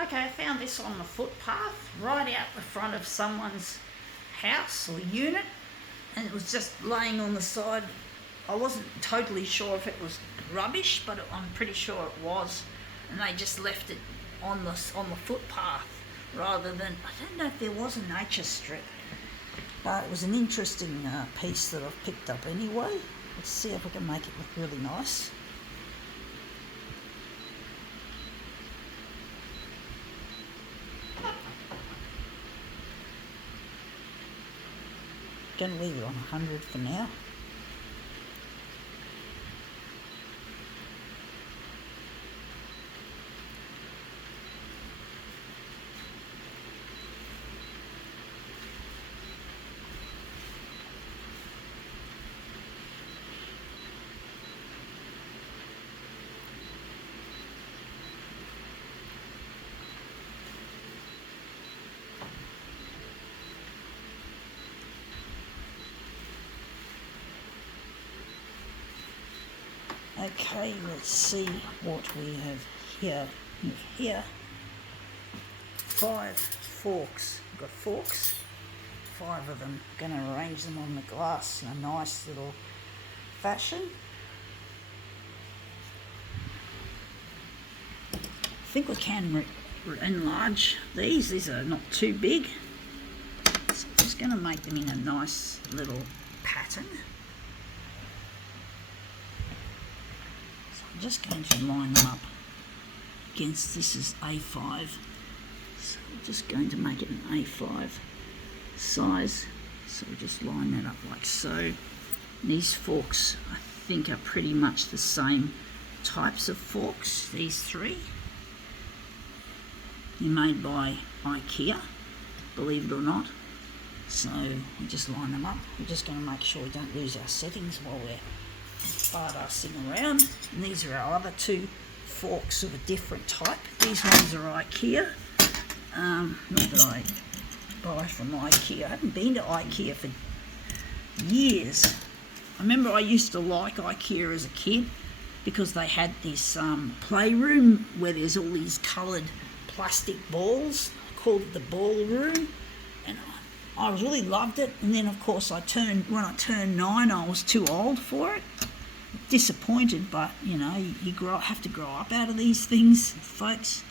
Okay, I found this on the footpath right out the front of someone's house or unit, and it was just laying on the side. I wasn't totally sure if it was rubbish, but I'm pretty sure it was, and they just left it on the footpath rather than, I don't know if there was a nature strip, but it was an interesting piece that I've picked up anyway. Let's see if I can make it look really nice. Going to leave it on 100 for now. Okay, let's see what we have here. Here, 5 forks. We've got forks, 5 of them. Going to arrange them on the glass in a nice little fashion. I think we can enlarge these. These are not too big. So I'm just going to make them in a nice little pattern. I'm just going to line them up against, this is A5, so I'm just going to make it an A5 size, so we just line that up like so. These forks I think are pretty much the same types of forks, these 3. They're made by IKEA, believe it or not, so we just line them up. We're just going to make sure we don't lose our settings while we're badassing around. And these are our other 2 forks of a different type. These ones are IKEA. Not that I buy from IKEA. I haven't been to IKEA for years. I remember I used to like IKEA as a kid because they had this playroom where there's all these coloured plastic balls. I called it the ball room, and I really loved it. And then of course when I turned 9, I was too old for it. Disappointed, but you know, you have to grow up out of these things, folks.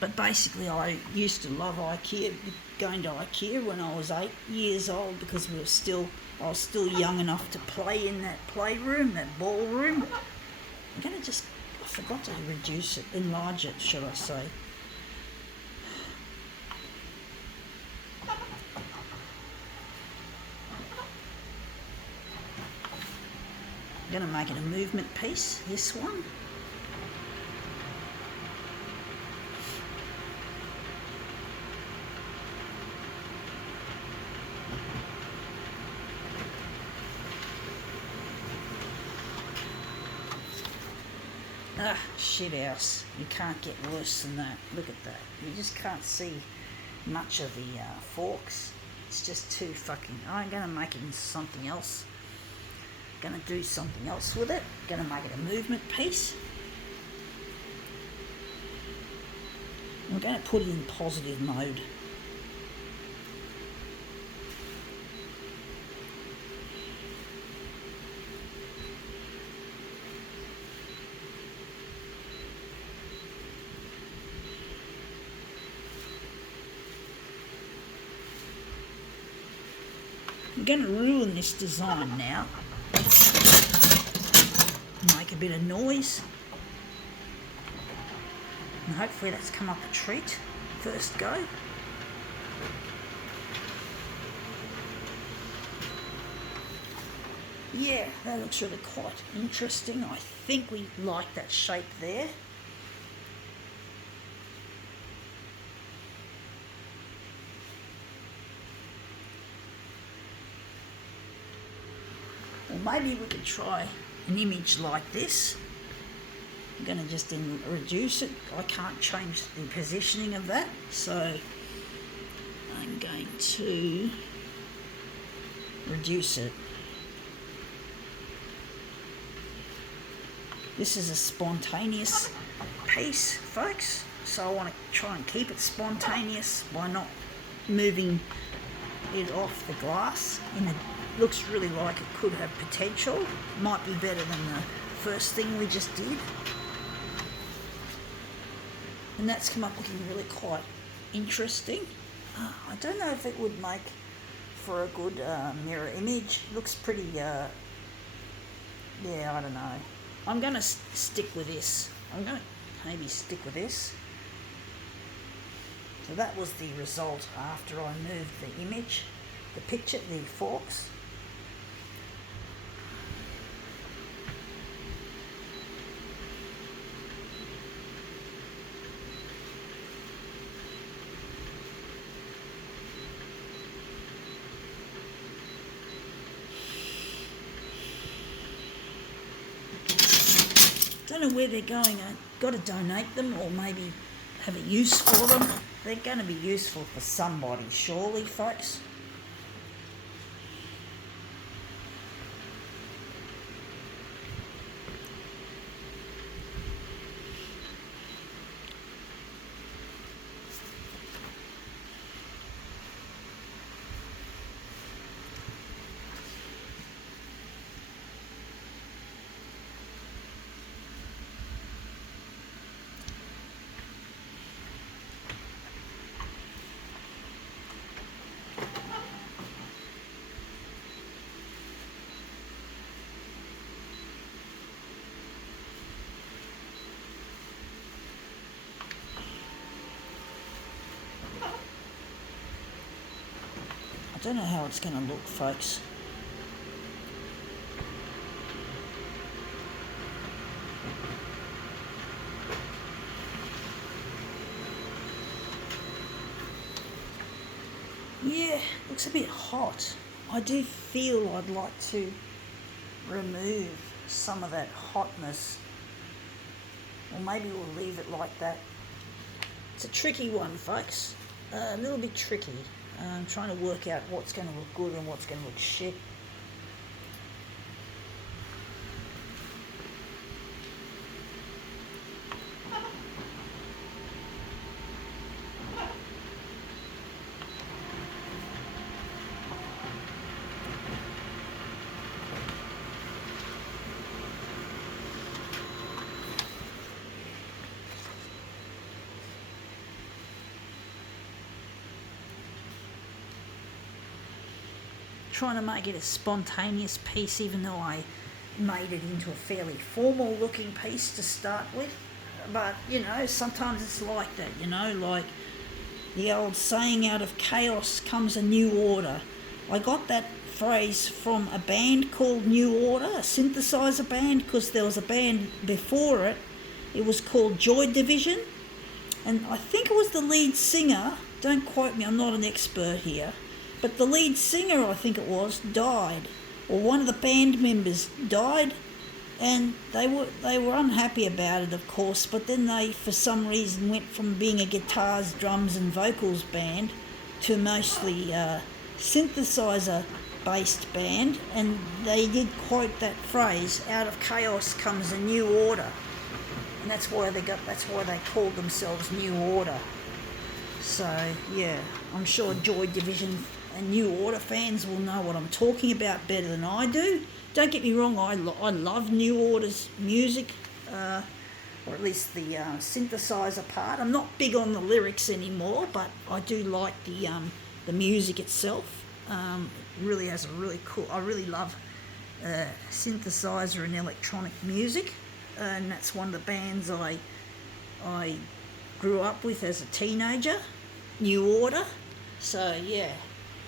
But basically I used to love IKEA, going to IKEA when I was 8 years old, because I was still young enough to play in that playroom, that ballroom. I forgot to enlarge it, should I say. I'm going to make it a movement piece, this one. Ah, shit house. You can't get worse than that. Look at that. You just can't see much of the forks. It's just too fucking... I'm going to make it into something else. Going to do something else with it. Going to make it a movement piece. I'm going to put it in positive mode. I'm going to ruin this design now. Make a bit of noise. And hopefully that's come up a treat. First go. Yeah, that looks really quite interesting. I think we like that shape there. Or maybe we could try an image like this. I'm going to just reduce it. I can't change the positioning of that, so I'm going to reduce it. This is a spontaneous piece, folks, so I want to try and keep it spontaneous by not moving it off the glass. And it looks really like it could have potential. Might be better than the first thing we just did. And that's come up looking really quite interesting. I don't know if it would make for a good mirror image. It looks pretty, yeah, I don't know. I'm going to stick with this. I'm going to maybe stick with this. So that was the result after I moved the image, the picture, the forks. Don't know where they're going. I've got to donate them or maybe have a use for them. They're going to be useful for somebody, surely, folks. I don't know how it's going to look, folks. Yeah, looks a bit hot. I do feel I'd like to remove some of that hotness. Or maybe we'll leave it like that. It's a tricky one, folks. A little bit tricky. I'm trying to work out what's going to look good and what's going to look shit. Trying to make it a spontaneous piece, even though I made it into a fairly formal looking piece to start with. But you know, sometimes it's like that, you know, like the old saying, out of chaos comes a new order. I got that phrase from a band called New Order, a synthesizer band, because there was a band before it. It was called Joy Division, and I think it was the lead singer, don't quote me, I'm not an expert here, but the lead singer, I think it was, died, or one of the band members died, and they were unhappy about it, of course. But then they, for some reason, went from being a guitars, drums, and vocals band to mostly synthesizer-based band, and they did quote that phrase: "Out of chaos comes a new order," and that's why they called themselves New Order. So yeah, I'm sure Joy Division and New Order fans will know what I'm talking about better than I do. Don't get me wrong, I love New Order's music, or at least the synthesizer part. I'm not big on the lyrics anymore, but I do like the music itself. Really has a really cool. I really love synthesizer and electronic music, and that's one of the bands I grew up with as a teenager. New Order. So yeah,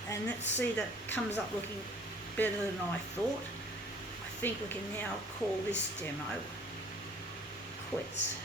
and let's see, that comes up looking better than I thought. I think we can now call this demo quits.